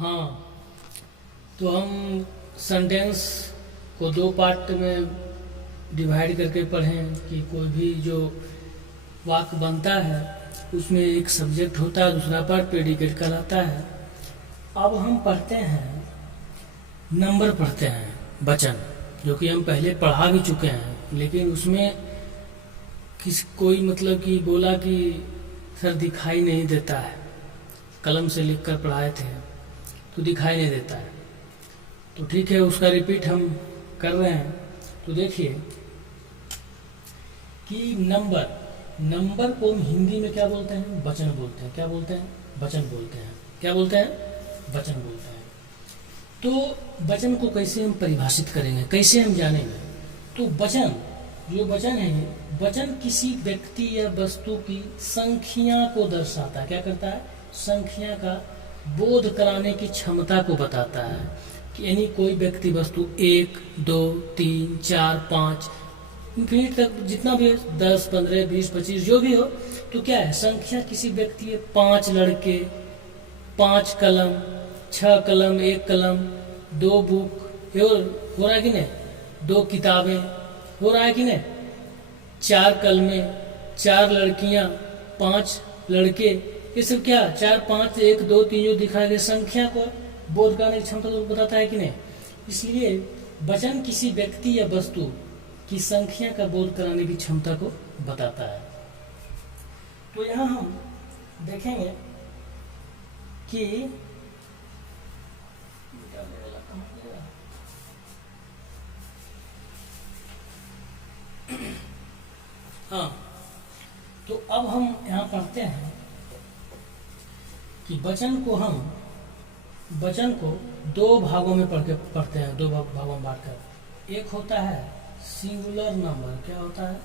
हाँ, तो हम सेंटेंस को दो पार्ट में डिवाइड करके पढ़ें कि कोई भी जो वाक्य बनता है उसमें एक सब्जेक्ट होता है, दूसरा पार्ट प्रेडिकेट कहलाता है। अब हम पढ़ते हैं, नंबर पढ़ते हैं, वचन, जो कि हम पहले पढ़ा भी चुके हैं, लेकिन उसमें कोई मतलब कि बोला कि सर दिखाई नहीं देता है, कलम से लिखकर पढ़ाए थे तो दिखाई नहीं देता है, तो ठीक है उसका रिपीट हम कर रहे हैं। तो देखिए कि नंबर को हम हिंदी में क्या बोलते हैं? वचन बोलते हैं। क्या बोलते हैं? वचन बोलते हैं। क्या बोलते हैं? वचन बोलते हैं। तो वचन को कैसे हम परिभाषित करेंगे, कैसे हम जानेंगे? तो वचन, जो वचन है, वचन किसी व्यक्ति या वस्तु की संख्या को दर्शाता है। क्या करता है? संख्या का बोध कराने की क्षमता को बताता है कि यानी कोई व्यक्ति वस्तु 1, 2, 3, 4, 5 इन्फिनिट तक जितना भी 10, 15, 20, 25 जो भी हो, तो क्या है? संख्या किसी व्यक्ति है। 5 लड़के, 5 कलम, 6 कलम, 1 कलम, 2 बुक, हो रहा है कि नहीं? 2 किताबें, हो रहा है कि नहीं? 4 कलमें, 4 लड़कियां, 5 लड़के, ये सब क्या? 4, 5, 1, 2, 3 जो दिखाई दे, संख्या को बोध कराने की क्षमता को बताता है कि नहीं? इसलिए वचन किसी व्यक्ति या वस्तु की संख्या का बोध कराने की क्षमता को बताता है। तो यहाँ हम देखेंगे कि हाँ, तो अब हम यहाँ पढ़ते हैं कि वचन को दो भागों में पढ़ते हैं, दो भागों में बांटकर। एक होता है सिंगुलर नंबर। क्या होता है?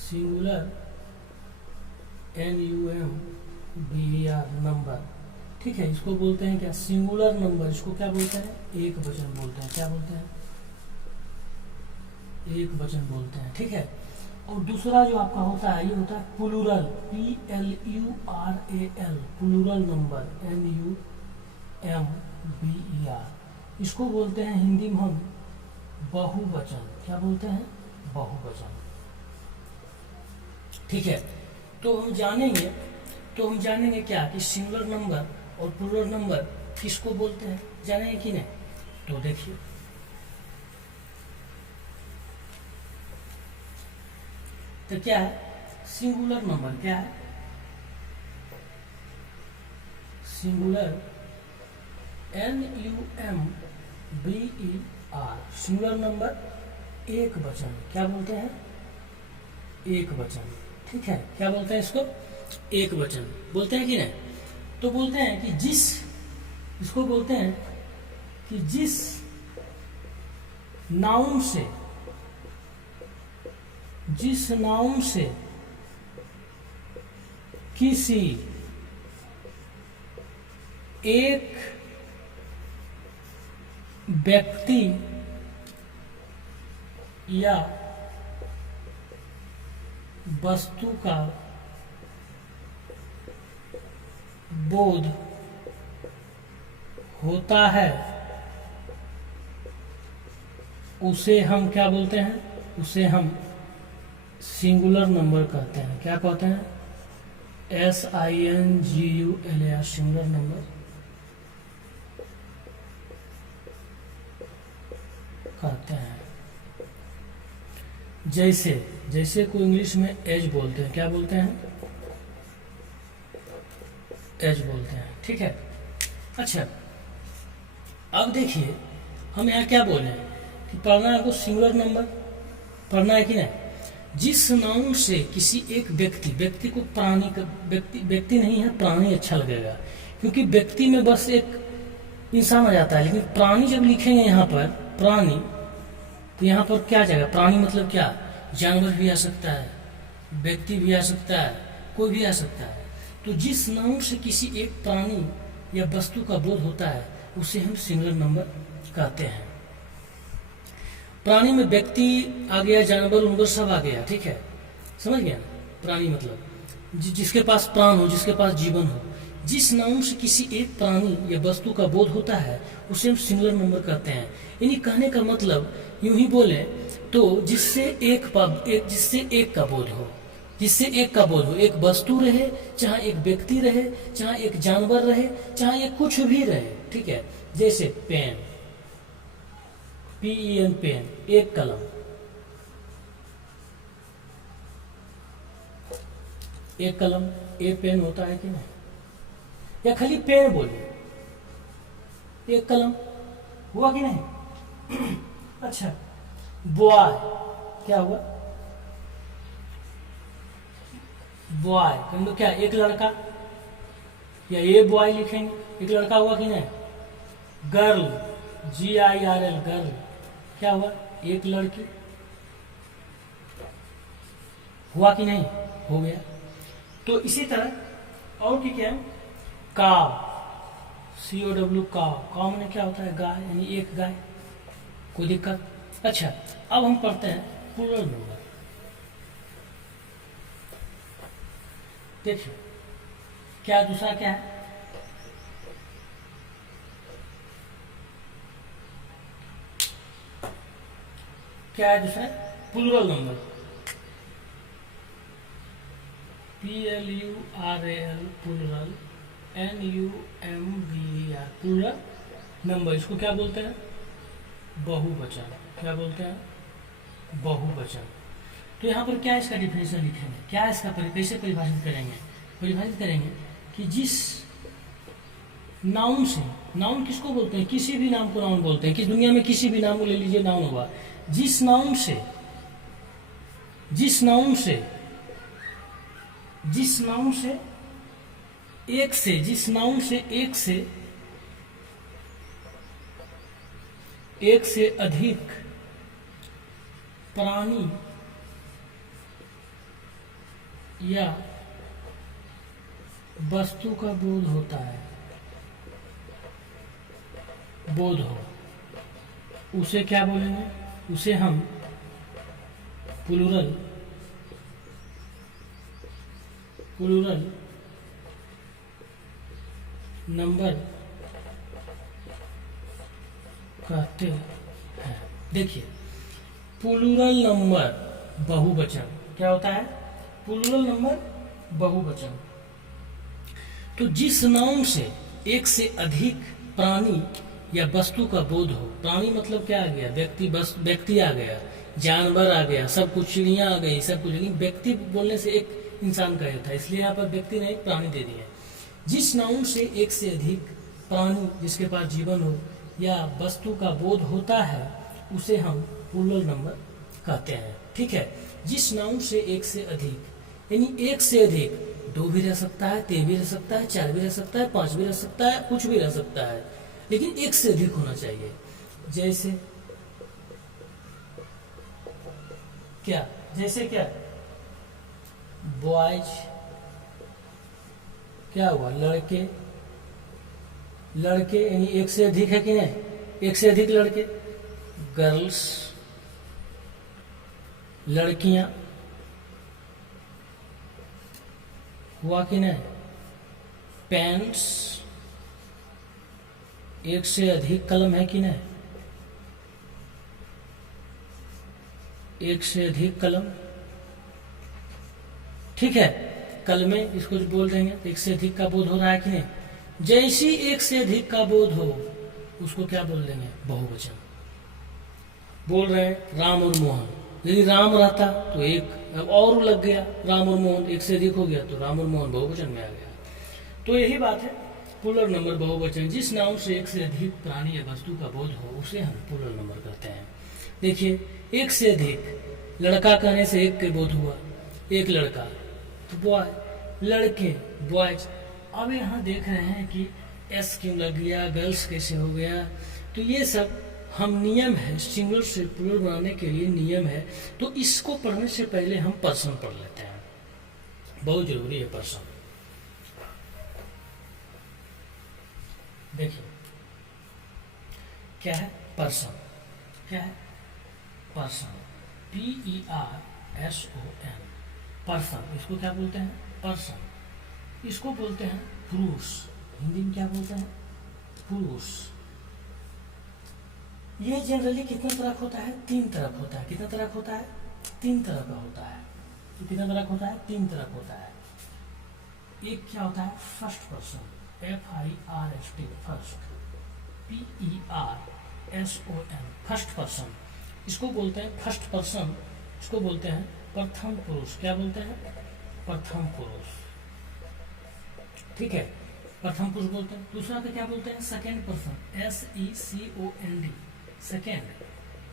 सिंगुलर, NUMBER नंबर, ठीक है। इसको बोलते हैं क्या? Singular number. इसको क्या बोलते हैं? एक वचन बोलते हैं। क्या बोलते हैं? एक वचन बोलते हैं, ठीक है। और दूसरा जो आपका होता है, ये होता है plural, PLURAL, plural number, NUMBER। इसको बोलते हैं हिंदी में हम बहुवचन। क्या बोलते हैं? बहुवचन, ठीक है। तो हम जानेंगे क्या कि सिंगुलर नंबर और प्लूरल नंबर किसको बोलते हैं, जानेंगे कि नहीं? तो देखिए, तो क्या है सिंगुलर नंबर? क्या है सिंगुलर? NUMBER, सिंगुलर नंबर, एक वचन। क्या बोलते हैं? एक वचन, ठीक है। क्या बोलते हैं इसको? एक वचन बोलते हैं कि नहीं? तो बोलते हैं कि इसको बोलते हैं कि जिस नाउन से किसी एक व्यक्ति या वस्तु का बोध होता है, उसे हम क्या बोलते हैं? उसे हम सिंगुलर नंबर कहते हैं। क्या कहते हैं? SINGULAR, सिंगुलर नंबर कहते हैं। जैसे को इंग्लिश में एज बोलते हैं। क्या बोलते हैं? एज बोलते हैं, ठीक है। अच्छा, अब देखिए हम यहाँ क्या बोले कि पढ़ना है, आपको सिंगुलर नंबर पढ़ना है कि नहीं? जिस नाउन से किसी एक व्यक्ति को प्राणी का, व्यक्ति नहीं है, प्राणी अच्छा लगेगा, क्योंकि व्यक्ति में बस एक इंसान आ जाता है, लेकिन प्राणी जब लिखेंगे यहाँ पर प्राणी, तो यहाँ पर क्या जाएगा? प्राणी मतलब क्या? जानवर भी आ सकता है, व्यक्ति भी आ सकता है, कोई भी आ सकता है। तो जिस नाउन से किसी एक प्राणी या वस्तु का बोध होता है, उसे हम सिंगुलर नंबर कहते हैं। प्राणी में व्यक्ति आ गया, जानवर उनवर सब आ गया, ठीक है, समझ गया? प्राणी मतलब जिसके पास प्राण हो, जिसके पास जीवन हो। जिस नाउन से किसी एक प्राणी या वस्तु का बोध होता है उसे हम सिंगुलर नंबर कहते हैं। यानी कहने का मतलब यूं ही बोले तो जिससे एक का बोध हो, जिससे एक का बोध हो, एक वस्तु रहे, चाहे एक व्यक्ति रहे, चाहे एक जानवर रहे, चाहे एक कुछ भी रहे, ठीक है। जैसे पेन, PEN पेन, एक कलम, एक कलम, एक पेन होता है कि नहीं, या खाली पेन बोले, एक कलम हुआ कि नहीं। अच्छा, बॉय क्या हुआ, बॉय तो क्या एक लड़का, या ये बॉय लिखेंगे, एक लड़का हुआ कि नहीं। गर्ल, GIRL गर्ल, क्या हुआ, एक लड़की, हुआ कि नहीं, हो गया। तो इसी तरह और क्या है, काव, COW काव, काव में क्या होता है, गाय, यानी एक गाय, कोई दिक्कत। अच्छा, अब हम पढ़ते हैं प्लूरल नंबर। देखिए क्या दूसरा क्या है, क्या है दूसरा, plural number, PLURAL plural, NUMBER plural number. इसको क्या बोलते हैं, बहुवचन। क्या बोलते हैं, बहुवचन। तो यहाँ पर क्या इसका डिफिनेशन लिखेंगे, क्या इसका कैसे परिभाषित करेंगे, परिभाषित करेंगे कि जिस नाउन से, नाउन किसको बोलते हैं, किसी भी नाम को नाउन बोलते हैं, कि दुनिया में किसी भी नाम को ले लीजिए नाउन होगा, जिस नाउन से जिस नाउन से एक से अधिक प्राणी या वस्तु का बोध होता है, बोध हो, उसे क्या बोलेंगे, उसे हम प्लूरल नंबर कहते हैं। देखिए प्लूरल नंबर बहुवचन क्या होता है, प्लूरल नंबर बहुवचन। तो जिस नाउन से एक से अधिक प्राणी या वस्तु का बोध हो, प्राणी मतलब क्या आ गया, व्यक्ति आ गया, जानवर आ गया, सब कुछ, चिड़िया आ गई, सब कुछ, लेकिन व्यक्ति बोलने से एक इंसान का था, इसलिए यहाँ पर व्यक्ति ने एक प्राणी दे दिया। जिस नाउन से एक से अधिक प्राणी जिसके पास जीवन हो या वस्तु का बोध होता है उसे हम प्लूरल नंबर कहते हैं, ठीक है। जिस नाउन से एक से अधिक, यानी एक से अधिक, दो भी रह सकता है, तीन भी रह सकता है, चार भी रह सकता है, पांच भी रह सकता है, कुछ भी रह सकता है, लेकिन एक से अधिक होना चाहिए। जैसे क्या, जैसे क्या, बॉयज, क्या हुआ, लड़के, लड़के यानी एक से अधिक है कि नहीं, एक से अधिक लड़के, गर्ल्स, लड़कियां, हुआ कि नहीं, पेन्स, एक से अधिक कलम है कि नहीं, एक से अधिक कलम, ठीक है, कलमे इसको जो बोल देंगे, एक से अधिक का बोध हो रहा है कि नहीं। जैसी एक से अधिक का बोध हो उसको क्या बोल देंगे, बहुवचन। बोल रहे हैं राम और मोहन, यदि राम रहता तो एक और लग गया, राम और मोहन, एक से अधिक हो गया तो राम और मोहन बहुवचन में आ गया। तो यही बात है, प्लूरल नंबर बहुवचन। जिस नाउन से एक से अधिक प्राणी या वस्तु का बोध हो उसे हम प्लूरल नंबर कहते हैं। देखिए एक से अधिक, लड़का कहने से एक के बोध हुआ, एक लड़का, तो बॉय, लड़के, बॉयज। अब यहाँ देख रहे हैं कि एस क्यों लग गया, गर्ल्स कैसे हो गया, तो ये सब हम नियम है, सिंगुलर से प्लूरल बनाने के लिए नियम है। तो इसको पढ़ने से पहले हम पर्सन पढ़ लेते हैं, बहुत जरूरी है पर्सन। देखिए क्या है पर्सन, क्या है पर्सन, PERSON, पर्सन, इसको क्या बोलते हैं, पर्सन, इसको बोलते हैं पुरुष, हिंदी में क्या बोलते हैं, पुरुष। ये जनरली कितना तरह का होता है, 3 तरह का होता है। कितना तरह का होता है, 3 तरह का होता है। कितना तरह का होता है, 3 तरह का होता है। एक क्या होता है, first person, FIRST, first, PERSON, first person, इसको बोलते हैं फर्स्ट पर्सन। इसको बोलते हैं प्रथम पुरुष। क्या बोलते हैं, प्रथम पुरुष, ठीक है, प्रथम पुरुष बोलते हैं। दूसरा का क्या बोलते हैं, second person, SECOND, second,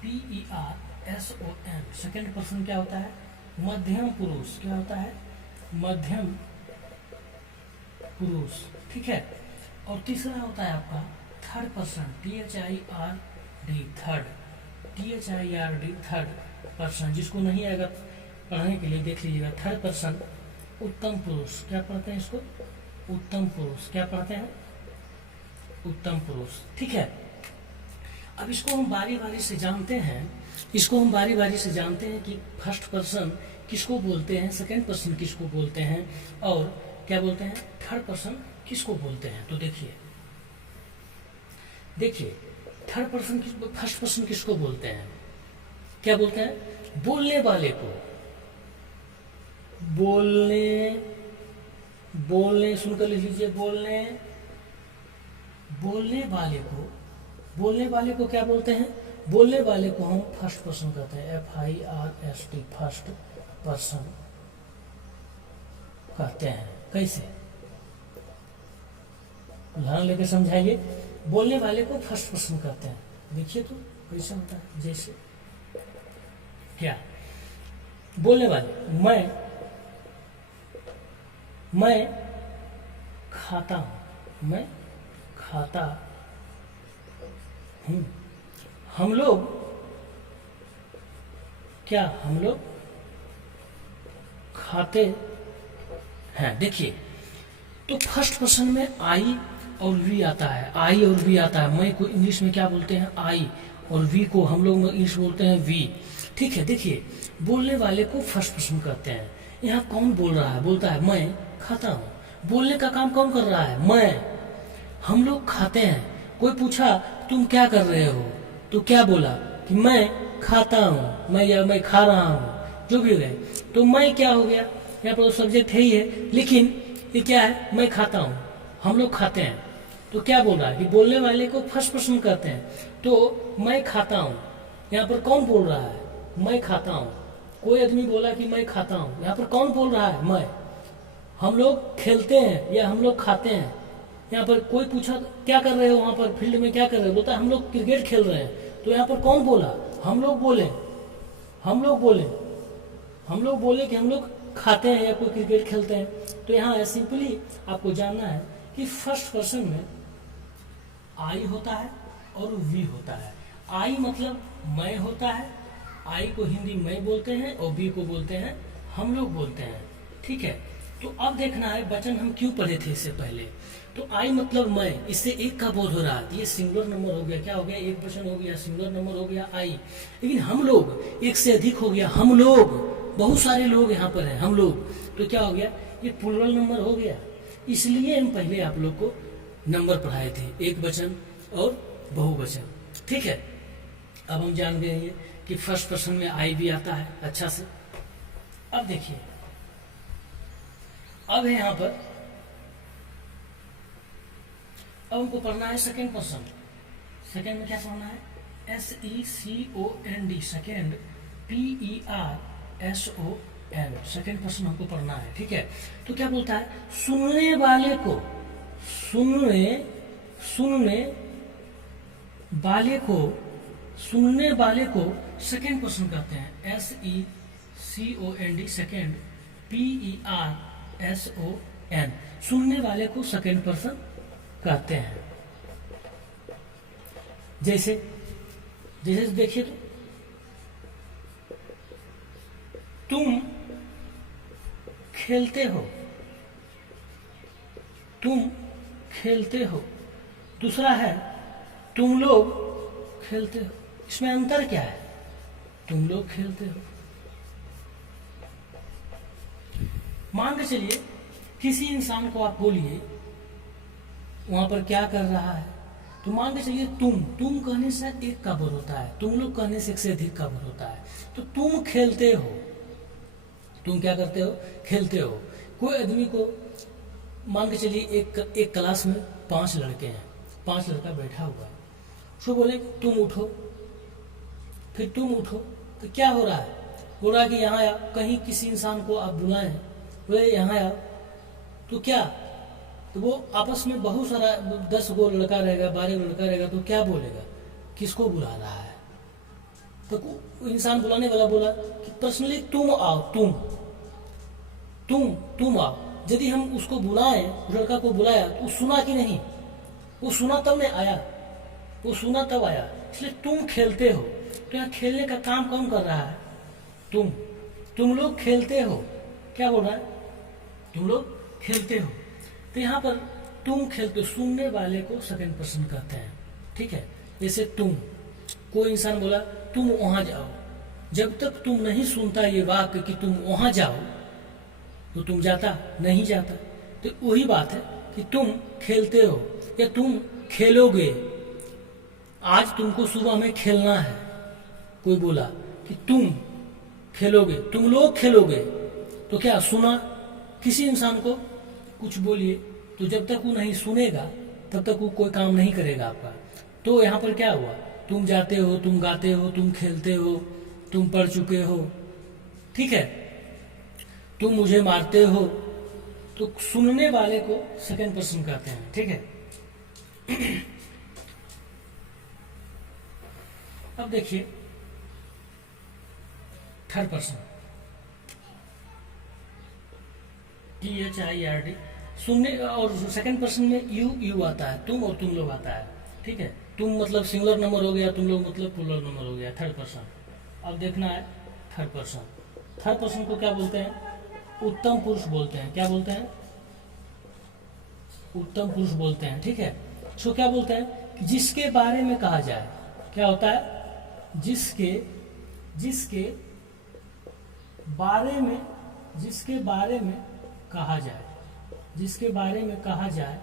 PERSON, second person क्या होता है, मध्यम पुरुष। क्या होता है, मध्यम पुरुष, ठीक है। और तीसरा होता है आपका third person, THIRD, third, THIRD, third person. जिसको नहीं आएगा पढ़ने के लिए देख लीजिएगा। थर्ड पर्सन उत्तम पुरुष। क्या पढ़ते हैं इसको, उत्तम पुरुष। क्या पढ़ते हैं, उत्तम पुरुष, ठीक है। अब इसको हम बारी बारी से जानते हैं, इसको हम बारी बारी से जानते हैं कि फर्स्ट पर्सन किसको बोलते हैं, सेकेंड पर्सन किसको बोलते हैं, और क्या बोलते हैं, थर्ड पर्सन किसको बोलते हैं। तो देखिए थर्ड पर्सन फर्स्ट पर्सन किसको बोलते हैं, क्या बोलते हैं, बोलने वाले को, बोलने सुनकर लिख लीजिए, बोलने वाले को क्या बोलते हैं, बोलने वाले को हम फर्स्ट पर्सन कहते हैं, FIRST, फर्स्ट पर्सन कहते हैं। कैसे, उदाहरण लेकर समझाइए। बोलने वाले को फर्स्ट पर्सन कहते हैं, देखिए तो कैसे होता है। जैसे क्या, बोलने वाले, मैं खाता हूं, मैं खाता हूं। हम लोग क्या, हम लोग खाते हैं। देखिए तो फर्स्ट पर्सन में आई और वी आता है, आई और वी आता है। मैं को इंग्लिश में क्या बोलते हैं, आई, और वी को हम लोग इंग्लिश बोलते हैं वी, ठीक है। देखिए बोलने वाले को फर्स्ट पर्सन कहते हैं। यहाँ कौन बोल रहा है, बोलता है मैं खाता हूँ। बोलने का काम कौन कर रहा है, मैं, हम लोग खाते हैं। कोई पूछा तुम क्या कर रहे हो, तो क्या बोला कि मैं खाता हूँ, मैं खा रहा हूँ, जो भी हो गया। तो मैं क्या हो गया, यहाँ पर सब्जेक्ट है ही है, लेकिन ये क्या है, मैं खाता हूँ, हम लोग खाते हैं। तो क्या बोल रहा है कि बोलने वाले को फर्स्ट पर्सन कहते हैं। तो मैं खाता हूँ, यहाँ पर कौन बोल रहा है, मैं खाता हूँ। कोई आदमी बोला कि मैं खाता हूँ, यहाँ पर कौन बोल रहा है, मैं। हम लोग खेलते हैं या हम लोग खाते हैं। यहाँ पर कोई पूछा क्या कर रहे हो वहाँ पर फील्ड में, क्या कर रहे हो, बोलता है हम लोग क्रिकेट खेल रहे हैं। तो यहाँ पर कौन बोला, हम लोग बोले कि हम लोग खाते हैं या कोई क्रिकेट खेलते हैं। तो यहाँ सिंपली आपको जानना है कि फर्स्ट पर्सन में आई होता है और वी होता है। आई मतलब मैं होता है, आई को हिंदी में बोलते हैं और वी को बोलते हैं हम लोग बोलते हैं, ठीक है। तो अब देखना है वचन हम क्यों पढ़े थे इससे पहले। तो आई मतलब मैं, इससे एक का बोध हो रहा है, ये सिंगुलर नंबर हो गया, क्या हो गया, एक वचन हो गया, सिंगुलर नंबर हो गया आई। लेकिन हम लोग एक से अधिक हो गया, हम लोग, बहुत सारे लोग यहाँ पर हैं, हम लोग, तो क्या हो गया, ये प्लुरल नंबर हो गया। इसलिए हम पहले आप लोग को नंबर पढ़ाए थे, एक वचन और बहुवचन, ठीक है। अब हम जान गए कि फर्स्ट पर्सन में आई भी आता है अच्छा से। अब देखिए, अब है यहाँ पर, अब हमको पढ़ना है सेकेंड पर्सन। सेकेंड में क्या पढ़ना है, SECOND, second, PERSON, second person हमको पढ़ना है, ठीक है। तो क्या बोलता है, सुनने वाले को, सुनने वाले को सेकेंड पर्सन कहते हैं, SECOND, सेकेंड, PERSON, सुनने वाले को सेकेंड पर्सन कहते हैं। जैसे देखिए तो, तुम खेलते हो, दूसरा है तुम लोग खेलते हो। इसमें अंतर क्या है, तुम लोग खेलते हो। मान के चलिए किसी इंसान को आप बोलिए वहाँ पर क्या कर रहा है। तो मान के चलिए तुम कहने से एक का बोध होता है, तुम लोग कहने से एक से अधिक का बोध होता है। तो तुम खेलते हो, तुम क्या करते हो, खेलते हो। कोई आदमी को मान के चलिए एक क्लास में 5 लड़के हैं, 5 लड़का बैठा हुआ है, उसको बोले तुम उठो, फिर तुम उठो, तो क्या हो रहा है, हो रहा है कि यहाँ आओ। कहीं किसी इंसान को आप बुलाएं, बोले यहाँ आओ, तो क्या, तो वो आपस में बहुत सारा 10 गो लड़का रहेगा, 12 लड़का रहेगा, तो क्या बोलेगा, किसको बुला रहा है। तो इंसान बुलाने वाला बोला कि पर्सनली तुम आओ, तुम आओ। यदि हम उसको बुलाएं, उस लड़का को बुलाया, तो वो सुना कि नहीं, वो सुना तब नहीं आया, वो सुना तब आया। इसलिए तुम खेलते हो। तो यहाँ खेलने का काम कौन कर रहा है, तुम लोग खेलते हो। क्या बोल रहा है, तुम लोग खेलते हो। तो यहाँ पर तुम खेलते हो, सुनने वाले को सेकंड पर्सन कहते हैं, ठीक है। जैसे कोई इंसान बोला तुम वहां जाओ, जब तक तुम नहीं सुनता ये वाक्य कि तुम वहां जाओ, तो तुम जाता नहीं जाता। तो वही बात है कि तुम खेलते हो या तुम खेलोगे। आज तुमको सुबह में खेलना है, कोई बोला कि तुम खेलोगे, तुम लोग खेलोगे, तो क्या सुना, किसी इंसान को कुछ बोलिए, तो जब तक वो नहीं सुनेगा तब तक वो कोई काम नहीं करेगा आपका। तो यहाँ पर क्या हुआ, तुम जाते हो, तुम गाते हो, तुम खेलते हो, तुम पढ़ चुके हो, ठीक है, तुम मुझे मारते हो। तो सुनने वाले को सेकंड पर्सन कहते हैं, ठीक है। अब देखिए थर्ड पर्सन, THIRD, सुनने, और सेकंड पर्सन में यू आता है, तुम और तुम लोग आता है, ठीक है। तुम मतलब सिंगुलर नंबर हो गया, तुम लोग मतलब प्लूरल नंबर हो गया, थर्ड पर्सन। अब देखना है थर्ड पर्सन को क्या बोलते हैं, उत्तम पुरुष बोलते हैं। क्या बोलते हैं, उत्तम पुरुष बोलते हैं, ठीक है। सो क्या बोलते हैं, जिसके बारे में कहा जाए, क्या होता है, जिसके बारे में कहा जाए, जिसके बारे में कहा जाए,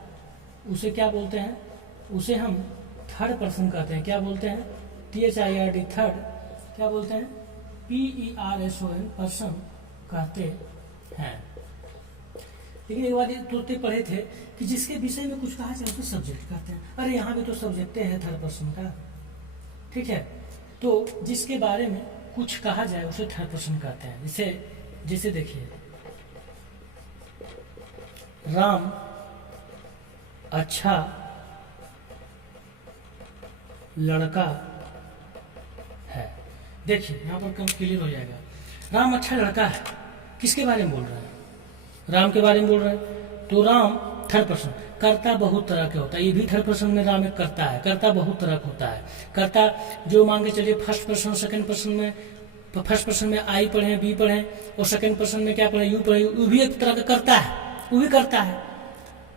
उसे क्या बोलते हैं, उसे हम थर्ड पर्सन कहते हैं। क्या बोलते हैं, THIRD, थर्ड, क्या बोलते हैं, PERSON, पर्सन कहते हैं। लेकिन एक बार ये तोते पढ़े थे कि जिसके विषय में कुछ कहा जाए उसे सब्जेक्ट कहते हैं। अरे यहाँ भी तो सब्जेक्ट है थर्ड पर्सन का, ठीक है। तो जिसके बारे में कुछ कहा जाए उसे थर्ड पर्सन कहते हैं। जैसे देखिए, राम अच्छा लड़का है। देखिए यहाँ पर कम क्लियर हो जाएगा, राम अच्छा लड़का है, किसके बारे में बोल रहे हैं, राम के बारे में बोल रहे हैं। तो राम थर्ड पर्सन, कर्ता बहुत तरह के होता है, ये भी थर्ड पर्सन में राम एक कर्ता है, कर्ता बहुत तरह का होता है। कर्ता जो मान के चलिए फर्स्ट पर्सन, सेकंड पर्सन में, फर्स्ट पर्सन में आई पढ़े, बी पढ़े, और सेकंड पर्सन में क्या पढ़े, यू पढ़े, वो भी एक तरह का कर्ता है, वो भी करता है,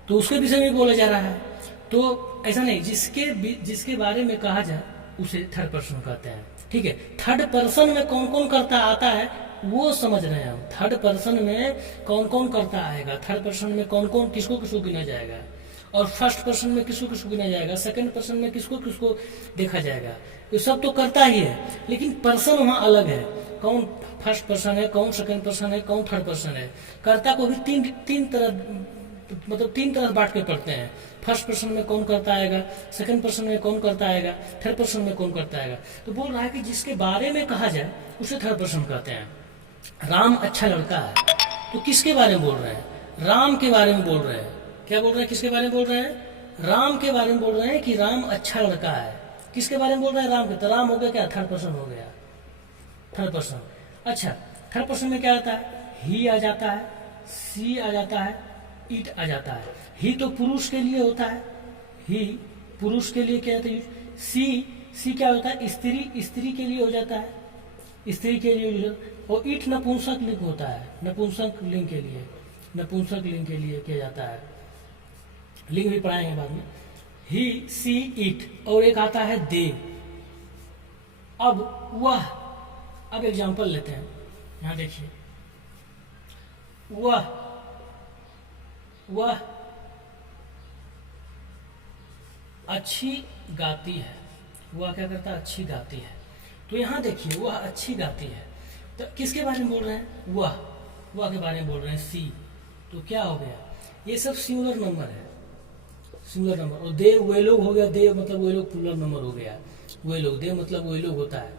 तो उसके विषय में बोला जा रहा है। तो ऐसा नहीं, जिसके बारे में कहा जाए उसे थर्ड पर्सन कहते हैं, ठीक है। थर्ड पर्सन में कौन कौन कर्ता आता है वो समझ रहे हैं हम। थर्ड पर्सन में कौन कौन कर्ता आएगा, थर्ड पर्सन में कौन कौन किसको किसको गिना जाएगा, और फर्स्ट पर्सन में किसको किसको गिना जाएगा, सेकंड पर्सन में किसको किसको देखा जाएगा। ये सब तो करता ही है, लेकिन पर्सन वहाँ अलग है, कौन फर्स्ट पर्सन है, कौन सेकंड पर्सन है, कौन थर्ड पर्सन है। कर्ता को भी तीन तरह बांट के पढ़ते हैं। फर्स्ट पर्सन में कौन करता आएगा, सेकंड पर्सन में कौन करता आएगा, थर्ड पर्सन में कौन करता आएगा। तो बोल रहा है कि जिसके बारे में कहा जाए उसे थर्ड पर्सन कहते हैं। राम अच्छा लड़का है, तो किसके बारे में बोल रहे हैं, राम के बारे में बोल रहे हैं। क्या बोल रहे हैं, किसके बारे में बोल रहे हैं, राम के बारे में बोल रहे हैं कि राम अच्छा लड़का है। किसके बारे में बोल रहे हैं, राम के। तो राम हो गया क्या, थर्ड पर्सन हो गया, थर्ड पर्सन। अच्छा, थर्ड पर्सन में क्या आता है, ही आ जाता है, सी आ जाता है, इट आ जाता है। ही तो पुरुष के लिए होता है, ही पुरुष के लिए क्या होता है, सी क्या होता है, स्त्री के लिए हो जाता है, स्त्री के लिए। और इट नपुंसक लिंग होता है, नपुंसक लिंग के लिए किया जाता है। लिंग भी पढ़ाएंगे बाद में। ही, सी, इट, और एक आता है दे। अब वह, अब एग्जाम्पल लेते हैं, यहाँ देखिए, वह अच्छी गाती है, वह क्या करता है, अच्छी गाती है। तो यहाँ देखिए वह अच्छी गाती है, तो किसके बारे में बोल रहे हैं, वह के बारे में बोल रहे हैं, सी। तो क्या हो गया, ये सब सिंगुलर नंबर है, सिंगुलर नंबर। और दे वे लोग हो गया, दे मतलब वे लोग प्लूरल नंबर हो गया, वे लोग, दे मतलब वे लोग होता है।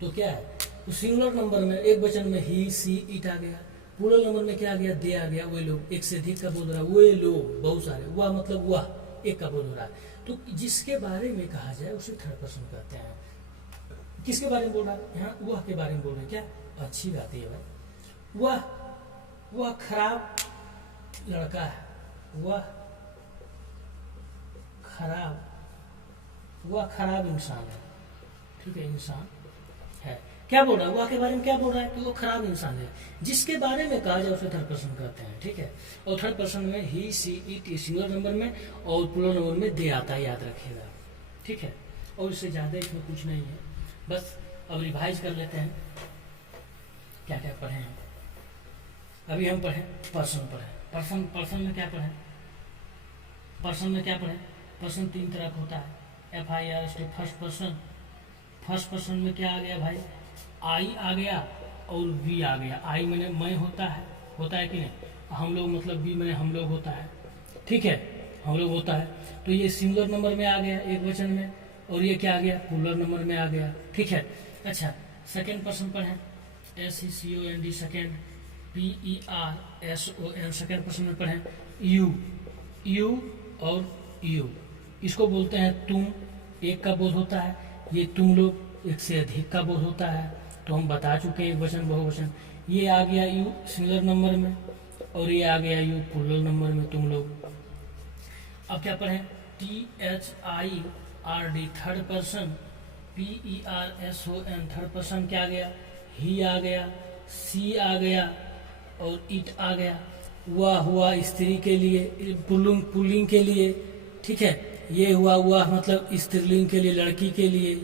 तो क्या है, तो सिंगुलर नंबर में एक वचन में ही, सी, इट आ गया, प्लूरल नंबर में क्या आ गया, दे आ गया, वे लोग, एक से अधिक का बोल रहा है, वे लोग बहुत सारे, वह मतलब वह एक का बोल रहा है। तो जिसके बारे में कहा जाए उसे थर्ड पर्सन कहते हैं। किसके बारे में बोल रहा है, यहाँ वह के बारे में बोल रहे हैं, क्या अच्छी गाती है भाई, वह खराब लड़का है, वह खराब इंसान है, ठीक है, इंसान है। क्या बोल रहा है, वह के बारे में क्या बोल रहा है कि वो खराब इंसान है। जिसके बारे में कहा जाए उसे थर्ड पर्सन कहते हैं, ठीक है। और थर्ड पर्सन में ही, सी, इट सिंगुलर नंबर में, और प्लूरल नंबर में दे आता है, याद रखिएगा, ठीक है। और इससे ज़्यादा इसमें कुछ नहीं है, बस अब रिवाइज कर लेते हैं क्या क्या पढ़े हैं। अभी हम पढ़े पर्सन, पर्सन में क्या पढ़े, पर्सन 3 तरह का होता है, FIRST, फर्स्ट पर्सन में क्या आ गया भाई, आई आ गया और वी आ गया। आई मैंने मैं होता है कि नहीं, हम लोग मतलब वी मैंने हम लोग होता है, ठीक है, हम लोग होता है। तो ये सिंगुलर नंबर में आ गया एक वचन में, और ये क्या आ गया, प्लूरल नंबर में आ गया, ठीक है। अच्छा, सेकेंड पर्सन पर है, SECOND, second, PERSON, second person में पढ़े यू और यू, इसको बोलते हैं तुम, एक का बोध होता है, ये तुम लोग एक से अधिक का बोध होता है। तो हम बता चुके हैं एक वचन बहुवचन। ये आ गया यू सिंगुलर नंबर में, और ये आ गया यू प्लूरल नंबर में, तुम लोग। अब क्या पढ़ें, THIRD third person, PERSON third person क्या आ गया, ही आ गया, सी आ गया और इट आ गया। वह हुआ स्त्री के लिए, पुल्लिंग के लिए, ठीक है। ये हुआ मतलब स्त्रीलिंग के लिए, लड़की के लिए।